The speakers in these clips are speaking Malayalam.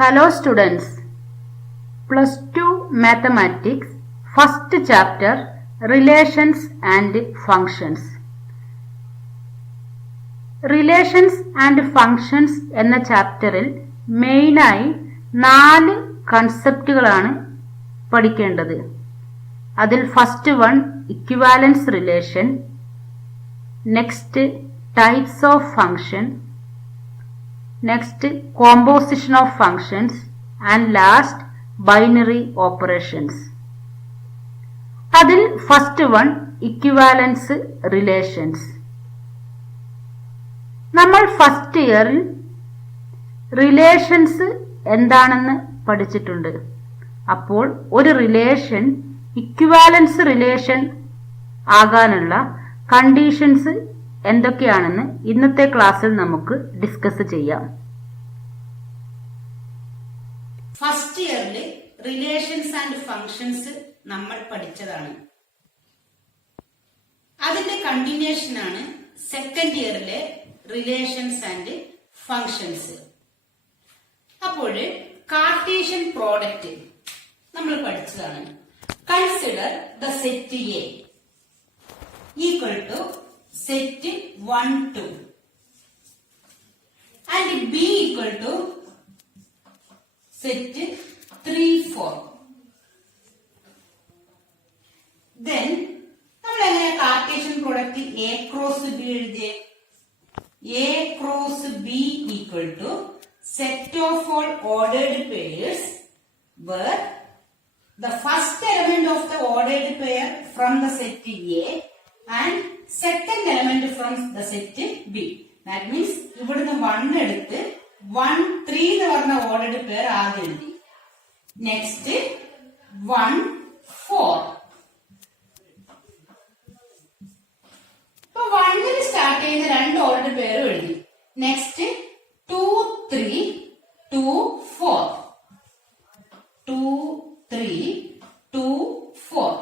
Hello students, plus 2 mathematics, first chapter, relations and functions. Relations and functions എന്ന ചാപ്റ്ററിൽ മെയിനായി 4 കൺസെപ്റ്റുകളാണ് പഠിക്കേണ്ടത്. അതിൽ first one equivalence relation, next types of function, next composition of functions, and last binary operations. അതിൽ ഫസ്റ്റ് വൺ ഇക്വിവാലൻസ് റിലേഷൻസ്. നമ്മൾ ഫസ്റ്റ് ഇയറിൽ റിലേഷൻസ് എന്താണെന്ന് പഠിച്ചിട്ടുണ്ട്. അപ്പോൾ ഒരു റിലേഷൻ ഇക്വിവാലൻസ് റിലേഷൻ ആകാനുള്ള കണ്ടീഷൻസ് എന്തൊക്കെയാണെന്ന് ഇന്നത്തെ ക്ലാസ്സിൽ നമുക്ക് ഡിസ്കസ് ചെയ്യാം. ഫസ്റ്റ് ഇയറിലെ റിലേഷൻസ് ആൻഡ് ഫങ്ഷൻസ് നമ്മൾ പഠിച്ചതാണ്. അതിന്റെ കണ്ടിന്യൂഷൻ ആണ് സെക്കൻഡ് ഇയറിലെ റിലേഷൻസ് ആൻഡ് ഫങ്ഷൻസ്. അപ്പോൾ കാർട്ടീഷ്യൻ പ്രോഡക്റ്റ് നമ്മൾ പഠിച്ചതാണ്. Consider the set A equal to set 1 2 and b equal to set 3 4. Then നമ്മൾ എങ്ങനെ Cartesian product a cross b എഴുതിയേ? a cross b equal to set of all ordered pairs where the first element of the ordered pair from the set A and second element from the set B. That means ഇവിടുന്ന് 1 എടുത്ത് 1 3 എന്ന് പറഞ്ഞ ഓർഡർഡ് പെയർ ആദ്യം എഴുതി. നെക്സ്റ്റ് 1 4. ഇപ്പൊ 1 സ്റ്റാർട്ട് ചെയ്യുന്ന രണ്ട് ഓർഡർഡ് പെയറും എഴുതി. നെക്സ്റ്റ് 2 3 2 4 2 3 2 4.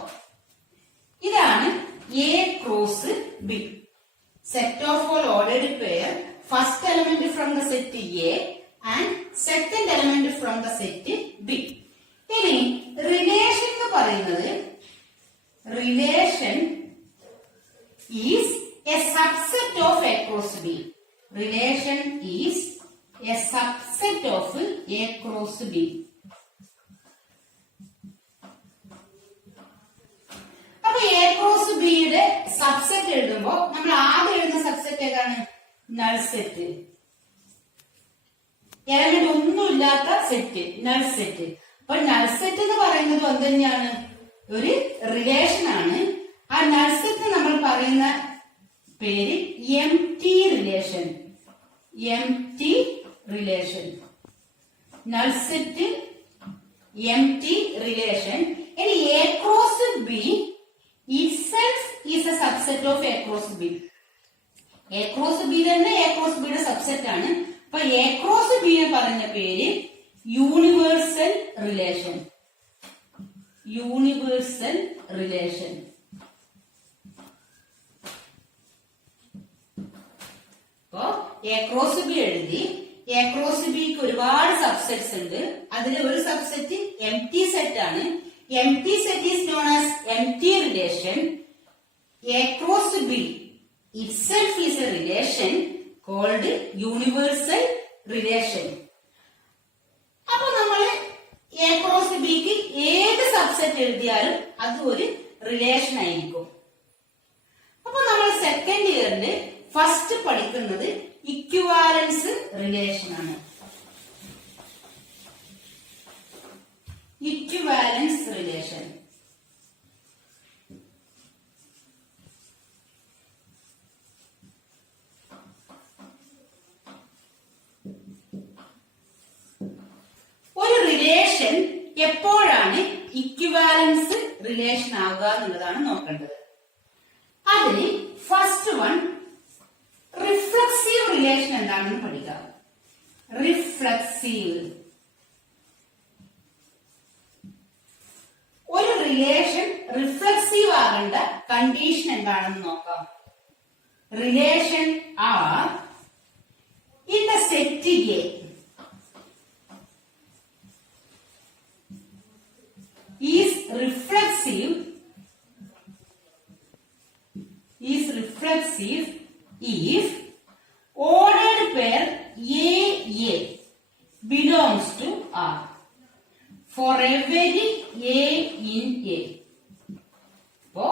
ഇതാണ് A cross B. Set of all ordered pair, first element from the set A and second element from the set B. ഇനി റിലേഷൻ എന്ന് പറയുന്നത്, relation is A subset of A cross B. Relation is A subset of A cross B. A cross ബിയുടെ സബ്സെറ്റ് എഴുതുമ്പോ നമ്മൾ ആദ്യം എഴുതുന്ന സബ്സെറ്റ് ഏതാണ്? Null set. എലമെന്റ് ഒന്നുമില്ലാത്ത സെറ്റ്, നൾ സെറ്റ്. അപ്പൊ നൾ സെറ്റ് എന്ന് പറയുന്നത് എന്ത് തന്നെയാണ്? ഒരു റിലേഷൻ ആണ്. ആ നൾ സെറ്റ് നമ്മൾ പറയുന്ന പേര് empty relation. Empty relation, null set, empty relation. ഇനി A cross B itself is a subset of A cross B. A cross B തന്നെ A cross B യുടെ സബ്സെറ്റ് ആണ്. അപ്പൊ A cross B നെ പറഞ്ഞ പേര് യൂണിവേഴ്സൽ റിലേഷൻ. Universal relation. അപ്പോ A cross B എഴുതി. A cross B ക്ക് ഒരുപാട് സബ്സെറ്റ്സ് ഉണ്ട്. അതിൽ ഒരു സബ്സെറ്റ് എംപ്റ്റി സെറ്റ് ആണ്. Empty set is known as empty relation. A cross B itself is a relation called universal relation. അപ്പോൾ നമ്മൾ A cross B ക്ക് ഏത് സബ്സെറ്റ് എഴുതിയാലും അത് ഒരു റിലേഷൻ ആയിരിക്കും. അപ്പോൾ നമ്മൾ സെക്കൻഡ് ഇയറിൽ ഫസ്റ്റ് പഠിക്കുന്നത് ഇക്വിവാലൻസ് റിലേഷൻ ആണ്. Equivalence relation. ഒരു റിലേഷൻ എപ്പോഴാണ് ഇക്വിവാലൻസ് റിലേഷൻ ആവുക എന്നുള്ളതാണ് നോക്കേണ്ടത്. അതിന് ഫസ്റ്റ് വൺ റിഫ്ലക്സീവ് റിലേഷൻ എന്താണെന്ന് പഠിക്കാം. റിഫ്ലക്സീവ്. ഒരു റിലേഷൻ റിഫ്ലക്സീവ് ആകേണ്ട കണ്ടീഷൻ എന്താണെന്ന് നോക്കാം. Relation R in the set A if ordered pair AA belongs to R for every A in A. So,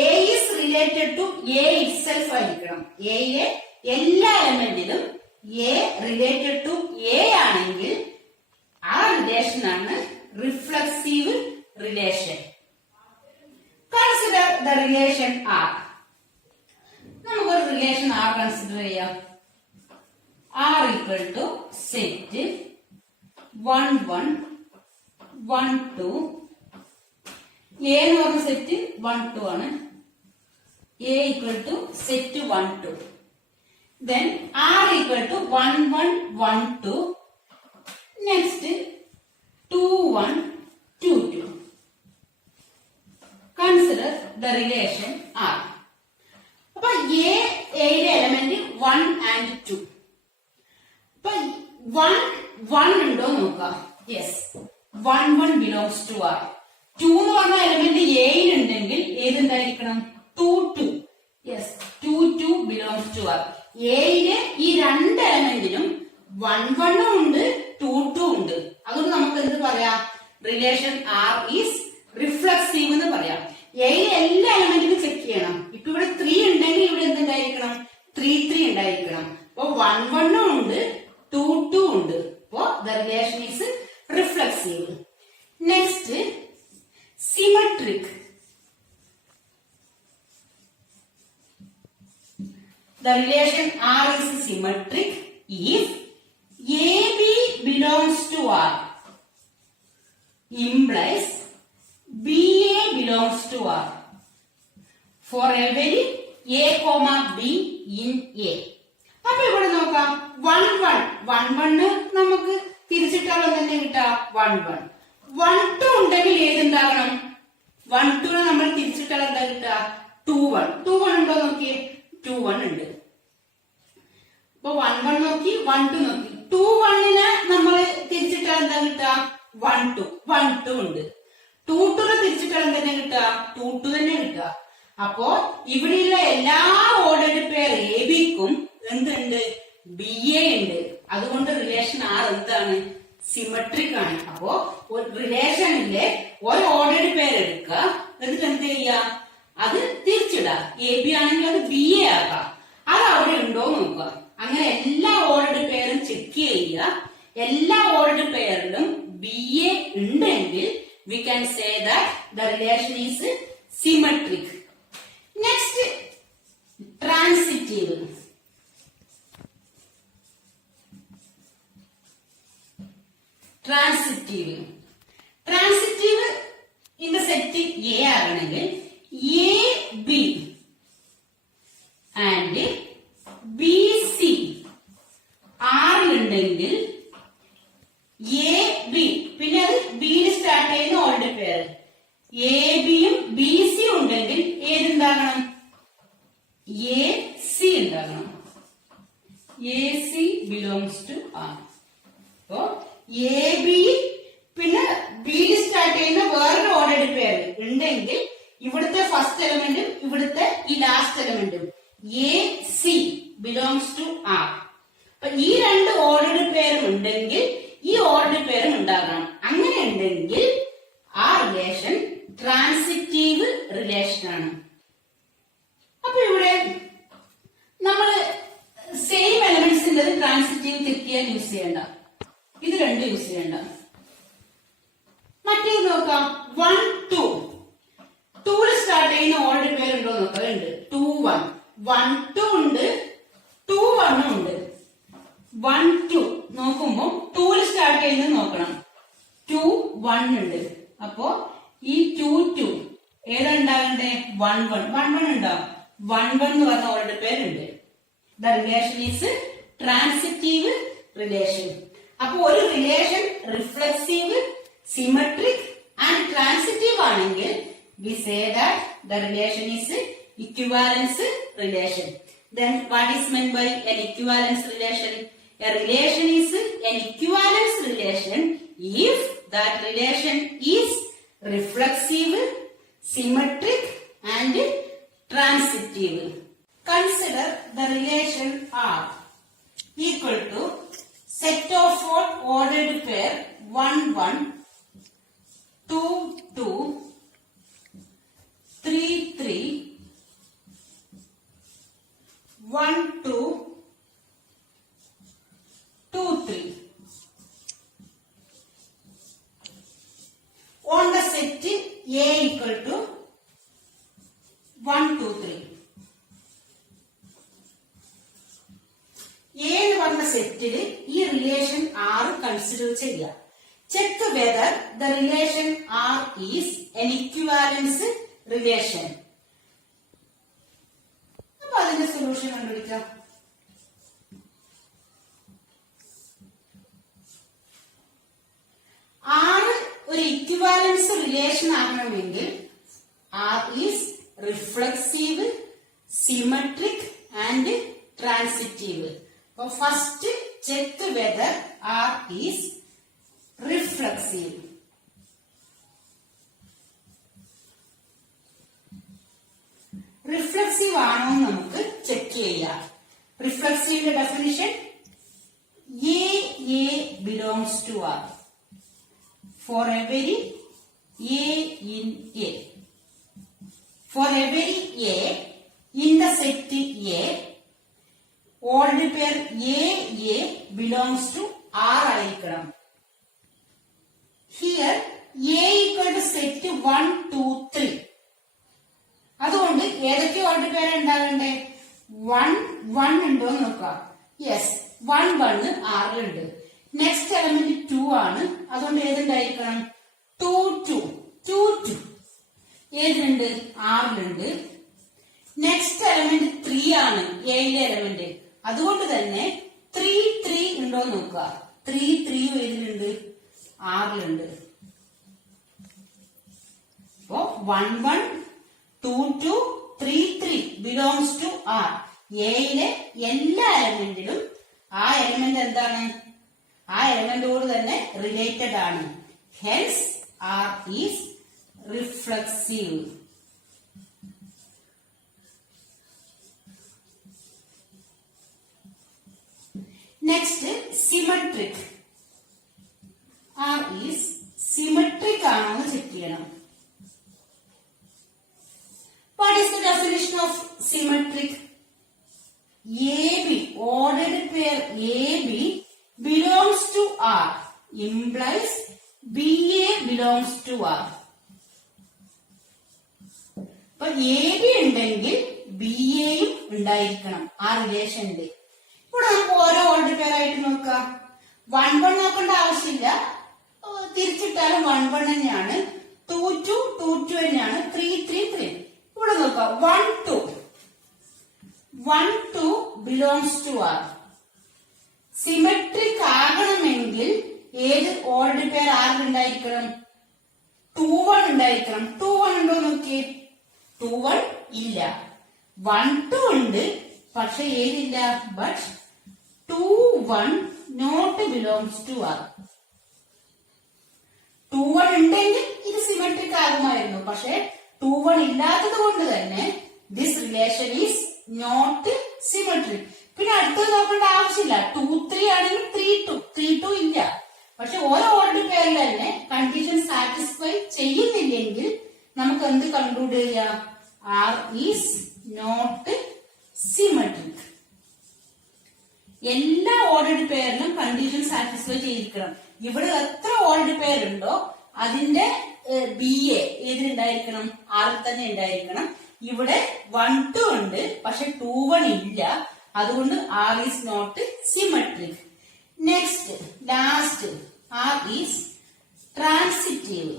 A is related to A itself ആയിരിക്കണം. A യെ എല്ലാ എലമെന്റിലും A related to A ആണെങ്കിൽ ആ റിലേഷൻ ആണ് reflexive relation. Consider the relation R. നമുക്കൊരു റിലേഷൻ R കൺസിഡർ ചെയ്യാം. R equal to set 1 1 1 2. A എന്ന് പറഞ്ഞ സെറ്റ് 1 2 ആണ്. A equal to set 1 2. Then R equal to 1 1 1 2. Next 2 1 2 2. Consider the relation R. അപ്പൊ എയുടെ എലമെന്റ് 1 and 2. അപ്പൊ 1 ഉണ്ടോ നോക്കാം. Yes, 1 1 belongs to R. 2 എന്ന് പറഞ്ഞ എലമെന്റ് എയിൽ ഉണ്ടെങ്കിൽ ഏതുണ്ടായിരിക്കണം? 2 2. Yes, 2 2 belongs to R. എയിലെ ഈ രണ്ട് എലമെന്റിനും 1 1 ഉണ്ട് 2 2 ഉണ്ട്. അതുകൊണ്ട് നമുക്ക് എന്ത് പറയാം? റിലേഷൻ ആർ ഈസ് റിഫ്ലക്സീവ് എന്ന് പറയാം. എയിലെ എല്ലാ എലമെന്റിനും ചെക്ക് ചെയ്യണം. ഇപ്പൊ ഇവിടെ 3 ഉണ്ടെങ്കിൽ ഇവിടെ എന്തുണ്ടായിരിക്കണം? 3 3 ഉണ്ടായിരിക്കണം. അപ്പൊ 1 1 ഉണ്ട് 2 2 ഉണ്ട്. അപ്പോ the relation is reflexive. Next symmetric. The relation R is symmetric if AB belongs to R implies BA belongs to R for every A, B in A. അപ്പൊ ഇവിടെ നോക്കാം. 1 1 1 നമുക്ക് തിരിച്ചിട്ടാലോ തന്നെ കിട്ടാം. 1 1 1 2 ഉണ്ടെങ്കിൽ ഏതുണ്ടാകണം? 1 2 നമ്മൾ തിരിച്ചിട്ടാൽ എന്താ കിട്ടുക? 2 1 2 1 ഉണ്ടോ നോക്കിയേ. 2 1 ഉണ്ട്. അപ്പൊ 1 1 നോക്കി 1 2 നോക്കി. 2 1 നമ്മൾ തിരിച്ചിട്ടാൽ എന്താ കിട്ടുക? 1 2 1 2 ഉണ്ട്. 2 2 തിരിച്ചിട്ടാൽ എന്തെന്നെ കിട്ടുക? 2 2 തന്നെ കിട്ടുക. അപ്പോ ഇവിടെയുള്ള എല്ലാ ഓർഡേഡ് പെയർ എ ബിക്കും എന്തുണ്ട്? ബി എ ഉണ്ട്. അതുകൊണ്ട് റിലേഷൻ ആർ എന്താണ്? സിമെട്രിക് ആണ്. അപ്പോ റിലേഷനിലെ ഒരു ഓർഡേഡ് പെയർ എടുക്കുക, എന്നിട്ട് എന്ത് ചെയ്യുക? അത് തിരിച്ചിടുക. എ ബി ആണെങ്കിൽ അത് ബി എ ആക്കാം. അത് അവിടെ ഉണ്ടോ നോക്കുക. അങ്ങനെ എല്ലാ ഓർഡേഡ് പെയറും ചെക്ക് ചെയ്യുക. എല്ലാ ഓർഡേഡ് പെയറിലും ബി എ ഉണ്ടെങ്കിൽ we can say that the relation is symmetric. Next, transitive. Transitive in the set A ആകണമെങ്കിൽ A B and B C R ഉണ്ടെങ്കിൽ A B പിന്നെ അത് ബിയിൽ സ്റ്റാർട്ട് ചെയ്യുന്ന ഓൾഡ് പെയർ എ ബിയും ബി സി ഉണ്ടെങ്കിൽ ഏതുണ്ടാകണം? എ സി ഉണ്ടാകണം. A C belongs to R. അപ്പോ എ ബി പിന്നെ ബിയിൽ സ്റ്റാർട്ട് ചെയ്യുന്ന വേറൊരു ഓർഡേഡ് പെയർ ഉണ്ടെങ്കിൽ ഇവിടുത്തെ ഫസ്റ്റ് എലമെന്റും ഇവിടുത്തെ ഈ ലാസ്റ്റ് എലമെന്റും A C belongs to R. അപ്പൊ ഈ രണ്ട് ഓർഡേഡ് പെയർ ഉണ്ടെങ്കിൽ ഈ ഓർഡർ പേരും ഉണ്ടാകണം. അങ്ങനെ ഉണ്ടെങ്കിൽ ആ റിലേഷൻ ട്രാൻസിറ്റീവ് റിലേഷൻ ആണ്. അപ്പൊ ഇവിടെ നമ്മൾ സെയിം എലമെന്റ്സിന്റെ ട്രാൻസിറ്റീവ് ചെക്ക് ചെയ്യാൻ യൂസ് ചെയ്യണ്ട. ഇത് രണ്ടും യൂസ് ചെയ്യണ്ട. മറ്റേത് നോക്കാം. 1 2 2 സ്റ്റാർട്ട് ചെയ്യുന്ന ഓർഡർ പേര് ഉണ്ടോ നോക്കാം. ഉണ്ട്. 2 1 1 2 ഉണ്ട് 2 1 ഉണ്ട്. 1 2 നോക്കുമ്പോ 2 സ്റ്റാർട്ട് ചെയ്യുന്നത് നോക്കണം. 2 1 ഉണ്ട്. അപ്പോ ഈ 2 2 ഏതാ ഉണ്ടാകണ്ടേ? 1 1 1 1 ഉണ്ടാവും. 1 1 എന്ന് പറഞ്ഞ ഓർഡർ പേരുണ്ട്. The relation is transitive relation. അപ്പൊ ഒരു relation reflexive, symmetric and transitive ആണെങ്കിൽ we say that the relation is equivalence relation. Then what is meant by an equivalence relation? A relation is an equivalence relation if that relation is reflexive, symmetric and transitive. consider the relation R equal to set of all ordered pair 1 1, 2 2, 3 3, 1 2, 2 3. On the set A equal to 1 2 3. A എന്ന് പറഞ്ഞ സെറ്റില് ഈ റിലേഷൻ R കൺസിഡർ ചെയ്യുക. Check whether the relation R is an equivalence relation. അപ്പൊ അതിന്റെ സൊല്യൂഷൻ കണ്ടുപിടിക്കാം. R ഒരു ഇക്വിവാലൻസ് റിലേഷൻ ആകണമെങ്കിൽ R is reflexive, symmetric and transitive. അപ്പൊ first check whether R is reflexive. Reflexive ആണോ എന്ന് നമുക്ക് ചെക്ക് ചെയ്യാം. റിഫ്ലക്സീവിന്റെ definition A belongs to R. For every A in A. For every A in the set A, ordered pair A belongs to R ആയിരിക്കണം. Here A equal to set 1 2 3. അതുകൊണ്ട് ഏതൊക്കെ ഓർഡർ പേര് ഉണ്ടാകണ്ടേ? 1 1 ഉണ്ടോ എന്ന് നോക്കാം. യെസ്, 1 1 ആറിലുണ്ട്. നെക്സ്റ്റ് എലമെന്റ് 2 ആണ്. അതുകൊണ്ട് ഏതുണ്ടായിരിക്കണം? 2 2 2 2 ഏതിലുണ്ട്? ആറിലുണ്ട്. നെക്സ്റ്റ് എലമെന്റ് 3 ആണ്, ഏഴിലെ എലമെന്റ്. അതുകൊണ്ട് തന്നെ 3 3 ഉണ്ടോ എന്ന് നോക്കുക. 3 3 ഏതിലുണ്ട്? ആറിലുണ്ട്. അപ്പോ 1 1 2 2 3 3 belongs to R. എയിലെ എല്ലാ എലമെന്റിലും ആ എലമെന്റ് എന്താണ്? ആ എലമെന്റോട് തന്നെ റിലേറ്റഡ് ആണ്. Hence R is reflexive. Next symmetric. R is symmetric ആണോ എന്ന് ചെക്ക് ചെയ്യണം. What is the definition of symmetric? AB, ordered pair AB belongs to R implies BA belongs to R. അപ്പൊ AB ഉണ്ടെങ്കിൽ BAയും ഉണ്ടായിരിക്കണം ആ റിലേഷനില്. ഇവിടെ നമുക്ക് ഓരോ ഓർഡർ പെയർ ആയിട്ട് നോക്കാം. 1 1 നോക്കേണ്ട ആവശ്യമില്ല, തിരിച്ചിട്ടാലും 1 1 തന്നെയാണ്. 2 2 2 2 തന്നെയാണ്. 3 3 3. ഇവിടെ നോക്കാം. 1 2 1 2 belongs to R. സിമെട്രിക് ആകണമെങ്കിൽ ഏത് ഓർഡർ പെയർ ആർക്ക് ഉണ്ടായിരിക്കണം? 2 1 ഉണ്ടായിരിക്കണം. 2 1 ഉണ്ടോ നോക്കിയേ. 2 1 ഇല്ല. 1 2 ഉണ്ട്, പക്ഷെ ഏതില്ല? But 2 1 not belongs to R. 2 1 ഉണ്ടെങ്കിൽ ഇത് സിമെട്രിക് ആകുമായിരുന്നു. പക്ഷെ 2 1 ഇല്ലാത്തത് കൊണ്ട് തന്നെ this relation is not symmetric. പിന്നെ അടുത്തത് നോക്കേണ്ട ആവശ്യമില്ല. 2 3 ആണെങ്കിൽ 3 2 3 2 ഇല്ല. പക്ഷെ ഓരോ ഓർഡർ പേരിൽ തന്നെ കണ്ടീഷൻ സാറ്റിസ്ഫൈ ചെയ്യുന്നില്ലെങ്കിൽ നമുക്ക് എന്ത് കൺക്ലൂഡ് ചെയ്യാം? R is not symmetric. എല്ലാ ഓർഡർ പേരിലും കണ്ടീഷൻ സാറ്റിസ്ഫൈ ചെയ്തിരിക്കണം. ഇവിടെ എത്ര ഓർഡർ പേരുണ്ടോ അതിന്റെ BA ഏതിലുണ്ടായിരിക്കണം? R തന്നെ ഉണ്ടായിരിക്കണം. ഇവിടെ 1 2 ഉണ്ട്, പക്ഷെ 2 1 ഇല്ല. അതുകൊണ്ട് R is not symmetric. Next last R is transitive.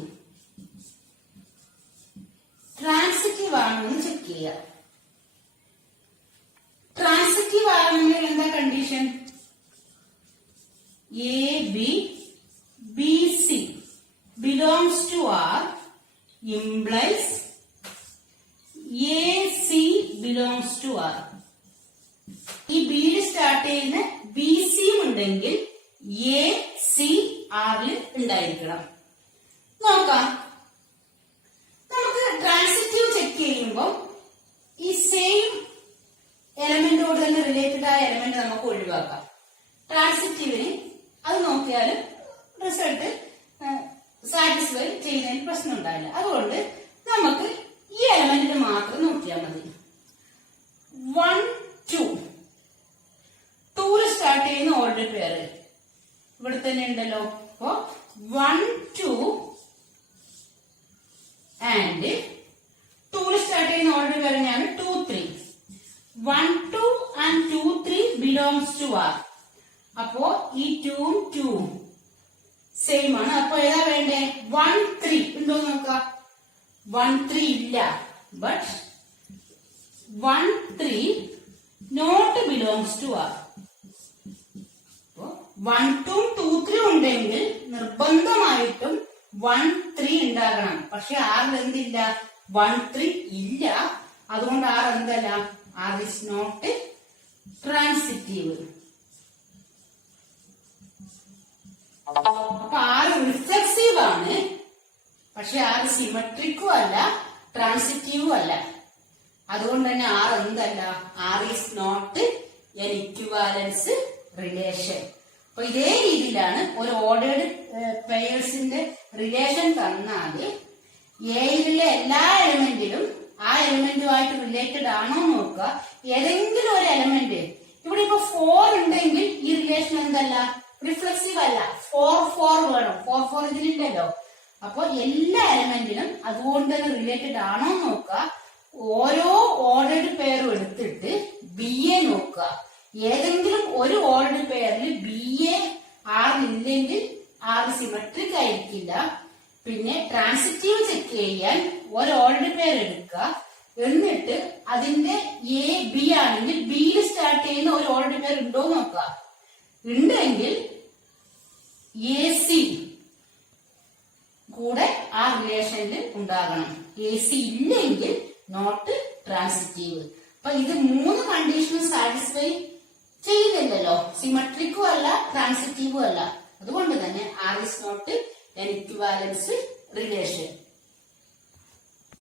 Transitive ആണോ എന്ന് ചെക്ക് ചെയ്യാം. ട്രാൻസിറ്റീവ് ആണെങ്കിൽ എന്താ condition? AB BC belongs to R implies AC belongs to R. ഈ ബിയിൽ സ്റ്റാർട്ട് ചെയ്യുന്ന BC ഉണ്ടെങ്കിൽ AC Rൽ ഉണ്ടായിരിക്കണം. നോക്കാം. നമുക്ക് ട്രാൻസിറ്റീവ് ചെക്ക് ചെയ്യുമ്പോൾ ഈ സെയിം എലമെന്റോട് തന്നെ റിലേറ്റഡ് ആയ എലമെന്റ് നമുക്ക് ഒഴിവാക്കാം. ട്രാൻസിറ്റീവിന് അത് നോക്കിയാലും റിസൾട്ട് സാറ്റിസ്ഫൈ ചെയ്യുന്നതിന് പ്രശ്നം ഉണ്ടാവില്ല. അതുകൊണ്ട് നമുക്ക് ഈ എലമെന്റിന് മാത്രം നോക്കിയാൽ മതി. 1, 2 2 സ്റ്റാർട്ട് ചെയ്യുന്ന ഓൾഡ് പെയർ ഇവിടെ തന്നെ ഉണ്ടല്ലോ. അപ്പോ 1, 2 ആൻഡ് 2 സ്റ്റാർട്ട് ചെയ്യുന്ന ഓൾഡ് പെയർ തന്നെയാണ് 2, 3. 1, 2 ആൻഡ് 2, 3 ബിലോങ്സ് ടു ആർ. അപ്പോ ഈ 2ഉം 2ഉം സെയിം ആണ്. അപ്പൊ ഏതാ വേണ്ടേ? 1, 3 ഉണ്ടോ നോക്കാം. 1, 3 ഇല്ല. But 1, 3 not belongs to R. 1, 2, 2, 3 ഉണ്ടെങ്കിൽ നിർബന്ധമായിട്ടും 1, 3 ഉണ്ടാകണം. പക്ഷെ ആറിൽ എന്തില്ല? 1, 3 ഇല്ല. അതുകൊണ്ട് ആർ എന്തല്ല? R is not transitive. അപ്പൊ ആർ റിഫ്ലെക്സീവ് ആണ്. പക്ഷെ ആർ സിമെട്രിക്കും അല്ല, ട്രാൻസിറ്റീവും അല്ല. അതുകൊണ്ട് തന്നെ ആർ എന്തല്ല? R is not an equivalence relation. അപ്പൊ ഇതേ രീതിയിലാണ് ഒരു ഓർഡേർഡ് പെയേഴ്സിന്റെ റിലേഷൻ തന്നാല് എയിലുള്ള എല്ലാ എലമെന്റിലും ആ എലമെന്റുമായിട്ട് റിലേറ്റഡ് ആണോ നോക്കുക. ഏതെങ്കിലും ഒരു എലമെന്റ് ഇവിടെ ഇപ്പൊ 4 ഉണ്ടെങ്കിൽ ഈ റിലേഷൻ എന്തല്ല? റിഫ്ലെക്സീവ് അല്ല. 4, 4 വേണം. 4, 4 ഇതിലില്ലല്ലോ. അപ്പൊ എല്ലാ എലമെന്റിലും അതുകൊണ്ട് തന്നെ റിലേറ്റഡ് ആണോ നോക്കുക. ഓരോ ഓർഡേർഡ് പെയറും എടുത്തിട്ട് ബി എ നോക്കുക. ഏതെങ്കിലും ഒരു ഓർഡേർഡ് പെയറിൽ ബി എ ആറിലില്ലെങ്കിൽ ആർ സിമെട്രിക് ആയിരിക്കില്ല. പിന്നെ ട്രാൻസിറ്റീവ് ചെക്ക് ചെയ്യാൻ ഒരു ഓർഡേർഡ് പെയർ എടുക്കുക. എന്നിട്ട് അതിന്റെ എ ബി ആണെങ്കിൽ ബിയിൽ സ്റ്റാർട്ട് ചെയ്യുന്ന ഒരു ഓർഡേർഡ് പെയർ ഉണ്ടോ നോക്കുക. ഉണ്ടെങ്കിൽ എ സി കൂടെ ആ റിലേഷനിൽ ഉണ്ടാകണം. എ സി ഇല്ലെങ്കിൽ നോട്ട് ട്രാൻസിറ്റീവ്. അപ്പൊ ഇത് 3 കണ്ടീഷനും സാറ്റിസ്ഫൈ ചെയ്യുന്നില്ലല്ലോ. സിമെട്രിക്കും അല്ല, ട്രാൻസിറ്റീവും അല്ല. അതുകൊണ്ട് തന്നെ R is not an equivalence relation.